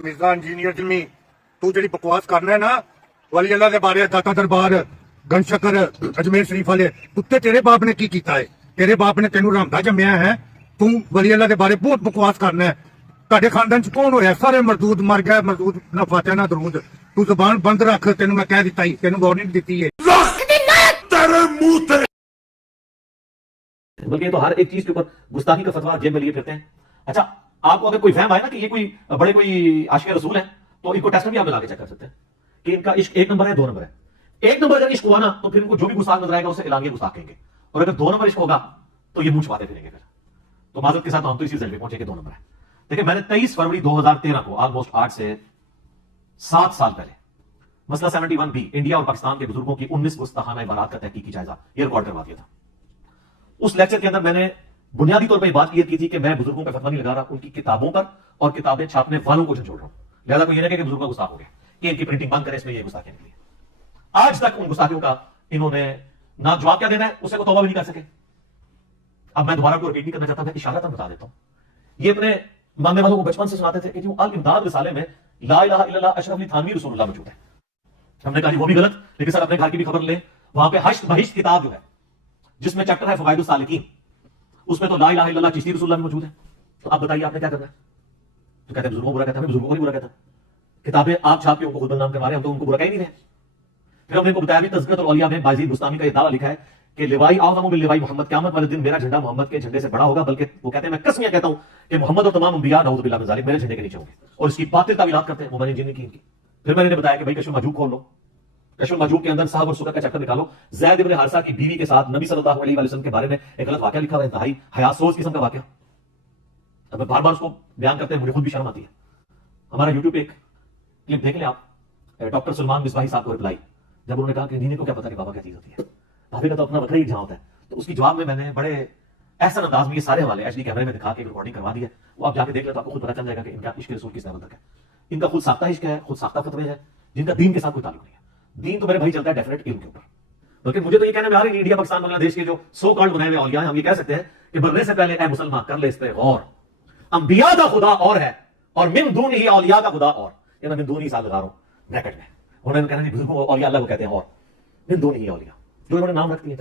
Mirza engineer Jimmy तू जी बकवास करना है ना वली अल्लाह के बारे दाता दरबार गनशकर अजमेर शरीफ वाले उत्ते तेरे बाप ने की कीता है तेरे बाप ने तेनू रामदा जम्मिया है तू वली अल्लाह के बारे बहुत बकवास करना है ਤੁਹਾਡੇ ਖਾਨਦਾਨ ਚ ਕੌਣ ਹੋਇਆ ਸਾਰੇ ਮਰਦੂਦ ਮਰ ਗਏ ਮਰਦੂਦ ਨਾ ਫਾਤਿਹਾ ਨਾ ਦਰੂਦ ਤੂੰ ਜ਼ੁਬਾਨ ਬੰਦ ਰੱਖ ਤੈਨੂੰ ਮੈਂ ਕਹਿ ਦਿੱਤਾ ਹੀ ਤੈਨੂੰ ਵਾਰਨਿੰਗ ਦਿੱਤੀ है तेरे मुंह पे बल्कि तो हर एक चीज के ऊपर गुस्ताखी का फतवा जेब में लिए फिरते हैं। अच्छा, आपको अगर कोई वहम आए ना कि ये कोई बड़े कोई आशिक रसूल है तो इनको टेस्ट में भी आप लगा के चेक कर सकते हैं कि इनका इश्क 1 नंबर है 2 नंबर है। 1 नंबर अगर इश्क हुआ ना तो फिर इनको जो भी गुस्ताख नजर आएगा उसे इलांगे गुस्ताख कहेंगे, और अगर 2 नंबर इश्क होगा तो ये मुंह छुपाते फिरेंगे। फिर तो माजरत के साथ हम तो इसी रिजल्ट पे पहुंचे कि 2 नंबर है। देखिए, मैंने 23 फरवरी 2013 को ऑलमोस्ट 8 से 7 साल पहले मसला 71 बी इंडिया और पाकिस्तान के बुजुर्गों की 19 गुस्ताखाना इबारत का तहकीकी जायजा ये रिकॉर्ड करवा दिया था। उस लेक्चर के अंदर मैंने बुनियादी तौर पर बात क्लियर की थी कि मैं बुजुर्गों पर फतवा नहीं लगा रहा, उनकी किताबों पर और किताबें छापने वालों को झंझोड़ रहा हूं। लिहाजा कोई ये नहीं कि बुजुर्गों का गुस्ताख हो गया कि इनकी प्रिंटिंग बंद करें, इसमें ये गुस्ताखियां निकली। आज तक उन गुस्ताखियों का इन्होंने ना जवाब क्या देना है, उससे को तौबा भी नहीं कर सके। अब मैं दोबारा को रिपीट नहीं करना चाहता, मैं इशारा तक बता देता हूं। ये अपने मानने वालों को बचपन से सुनाते थे कि जो अल इमदाद रिसाले में ला इलाहा इल्लल्लाह अशरफ अली थानवी रसूलुल्लाह मौजूद है। हमने कहा वो भी गलत, लेकिन सर अपने घर की भी खबर ले, वहां पे हश्त बहिश्त किताब जो है जिसमें चैप्टर है फवाइदुस सालिकीन, उसमें तो ला इलाहा इल्लल्लाह चिश्ती रसूलुल्लाह मौजूद है। तो आप बताइए आपने क्या करना है? तो कहते हैं बुजुर्गों को बुरा कहता है, बुजुर्गों को नहीं बुरा कहता। किताबें आप छाप के उनको खुद बदनाम करवा रहे हैं, हम तो उनको बुरा कह ही नहीं रहे। फिर हमने इनको बताया भी तज़किरतुल औलिया में बायजीद बुस्तामी का ये दावा लिखा है कि लिवाई आज़म बिल लिवाई मोहम्मद, क़यामत वाले दिन मेरा झंडा मोहम्मद के झंडे से बड़ा होगा, बल्कि वो कहते हैं मैं कसमियां कहता हूं कि मोहम्मद और तमाम अंबिया नऊज़ु बिल्लाह मिन ज़ालिक मेरे झंडे के नीचे होंगे, और इसकी बातिल तावीलात करते हैं। वो मैंने जिन्नी की इनकी। फिर मैंने बताया कि भाई कश्फ मजूब खोल लो, कश्फ मजूब के अंदर साहब और सुकत का चैप्टर निकालो। ज़ैद इब्न हारिसा की बीवी के साथ नबी सल्लल्लाहु अलैहि वसल्लम के बारे में एक गलत वाकया लिखा हुआ है, इंतहाई हयासोज किस्म का वाकया। अब मैं बार बार उसको बयान करते हैं, मुझे खुद भी शर्म आती है। हमारा यूट्यूब पे एक क्लिप देख लें आप, डॉक्टर सलमान मिसबाही साहब को रिप्लाई, जब उन्होंने कहा कि इंजीनियर को क्या पता कि बाबा क्या चीज होती है, भाभी का तो अपना वक्र ही जहां होता है। तो उसकी जवाब में मैंने बड़े ऐसा अंदाज में ये सारे हवाले एचडी कैमरे में दिखा के रिकॉर्डिंग करवा दी है। वो आप जाके देख ले तो आपको खुद पता चल जाएगा कि इनका इश्क रसूल किस लेवल तक है। इनका खुद साख्ता इश्क है, खुद साख्ता फतवे है, जिनका दीन के साथ कोई ताल्लुक नहीं है। दीन तो मेरे भाई चलता है डेफिनेट इल्म के ऊपर। बल्कि मुझे तो ये कहने में आ रही है, इंडिया पाकिस्तान बांग्लादेश के जो सो कॉल्ड बनाए हुए औलिया हैं, हम ये कह सकते हैं कि मरने से पहले ए मुसलमान कर ले इस पे गौर, अंबिया का खुदा और है और मिन दून ही औलिया का खुदा और। ये मैं मिन दून ही साल लगा रहा हूं ब्रैकेट में, उन्होंने कहना बुजुर्गों औलिया अल्लाह को कहते हैं और मिन दून ही औलिया, जो इन्होंने नाम रख दिए।